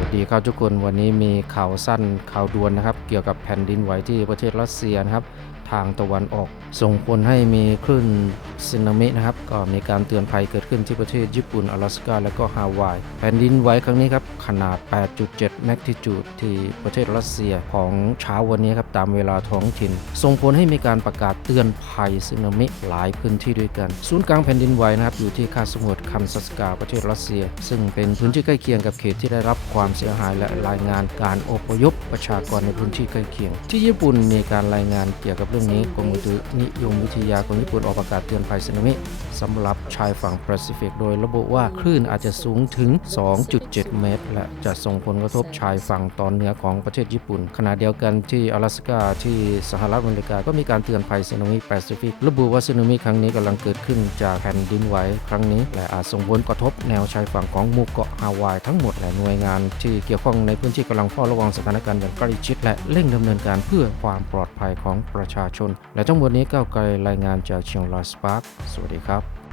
วัสดีครับทุกคนวันนี้มีข่าวสั้นข่าวด่วนนะครับ เกี่ยวกับแผ่นดินไหวที่ประเทศรัสเซียนะครับางตะวันออก ส่งผลให้มีคลื่นสึนามินะครับ ก็มีการเตือนภัยเกิดขึ้นที่ประเทศญี่ปุ่นอลาสกาและก็ฮาวาย แผ่นดินไหวครั้งนี้ครับขนาด 8.7 แมกนิจูดที่ประเทศรัสเซียของเช้าวันนี้ครับตามเวลาท้องถิ่น ส่งผลให้มีการประกาศเตือนภัยสึนามิหลายพื้นที่ด้วยกัน ศูนย์กลางแผ่นดินไหวนะครับอยู่ที่คาสมุทรคัมซัสกาประเทศรัสเซีย ซึ่งเป็นพื้นที่ใกล้เคียงกับเขตที่ได้รับความเสียหายและรายงานการอพยพประชากรในพื้นที่ใกล้เคียง ที่ญี่ปุ่นมีการรายงานเกี่ยวกับเรื่อนี้กรมอุตุนิยมวิทยาของญี่ปุ่นออกประกาศเตือนภัยสึนามิสำหรับชายฝั่งแปซิฟิก โดยระบุว่าคลื่นอาจจะสูงถึง 2.7 เมตร และจะส่งผลกระทบชายฝั่งตอนเหนือของประเทศญี่ปุ่น ขณะเดียวกันที่阿拉斯กาที่สหรัฐอเมริกาก็มีการเตือนภัยสึนามิแปซิฟิก ระบุว่าสึนามิครั้งนี้กำลังเกิดขึ้นจากแผ่นดินไหวครั้งนี้ และอาจส่งผลกระทบแนวชายฝั่งของหมู่เกาะฮาวายทั้งหมดและหน่วยงาน ที่เกี่ยวข้องในพื้นที่กำลังเฝ้าระวังสถานการณ์อย่างใกล้ชิด และเร่งดำเนินการเพื่อความปลอดภัยของประชา ชน และทั้งหมดนี้ก้าวไกลรายงานจากเชียงรายสปาร์คสวัสดีครับ